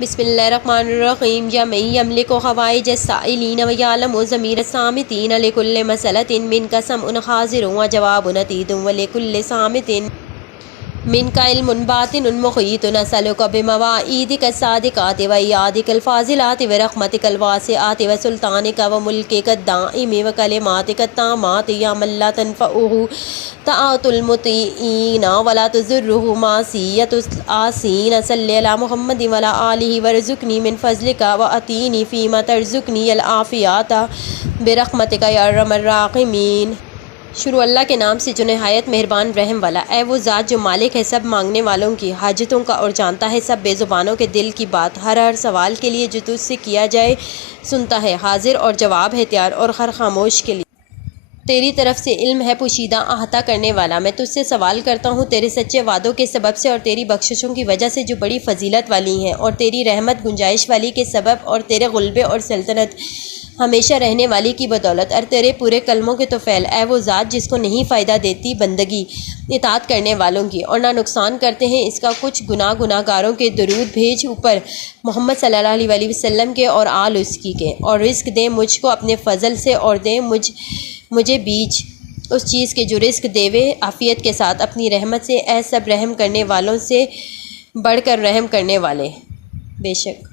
بسم اللہ الرحمن الرحیم یا من یملک خوائج السائلین ویعلم ضمیر الصامتین لکل مسئلۃ منک سمع حاضر وجواب عتید ولکل صامت منک علم باطن محیط نسألک بمواعیدک الصادقات وایادک الفاضلات ورحمتک الواسعات وسلطانک وملکک الدائم وکلماتک التامات یا من لا تنفعہ طاعۃ المطیعین ولا تضرہ معصیۃ العاصین صلی علی محمد وعلی آلہ وارزقنی من فضلک واتینی فیما ترزقنی العافیۃ برحمتک یا ارحم الراحمین۔ شروع اللہ کے نام سے جو نہایت مہربان رحم والا۔ اے وہ ذات جو مالک ہے سب مانگنے والوں کی حاجتوں کا اور جانتا ہے سب بے زبانوں کے دل کی بات، ہر سوال کے لیے جو تجھ سے کیا جائے سنتا ہے، حاضر اور جواب ہے تیار اور ہر خاموش کے لیے تیری طرف سے علم ہے پوشیدہ احاطہ کرنے والا۔ میں تجھ سے سوال کرتا ہوں تیرے سچے وعدوں کے سبب سے اور تیری بخششوں کی وجہ سے جو بڑی فضیلت والی ہیں، اور تیری رحمت گنجائش والی کے سبب، اور تیرے غلبے اور سلطنت ہمیشہ رہنے والی کی بدولت، اور تیرے پورے کلموں کے طفیل۔ اے وہ ذات جس کو نہیں فائدہ دیتی بندگی اطاعت کرنے والوں کی، اور نہ نقصان کرتے ہیں اس کا کچھ، گناہ گاروں کے درود بھیج اوپر محمد صلی اللہ علیہ وسلم کے اور آل اس کی کے، اور رزق دے مجھ کو اپنے فضل سے، اور دے مجھے بیچ اس چیز کے جو رزق دیوے عافیت کے ساتھ اپنی رحمت سے۔ اے سب رحم کرنے والوں سے بڑھ کر رحم کرنے والے، بے شک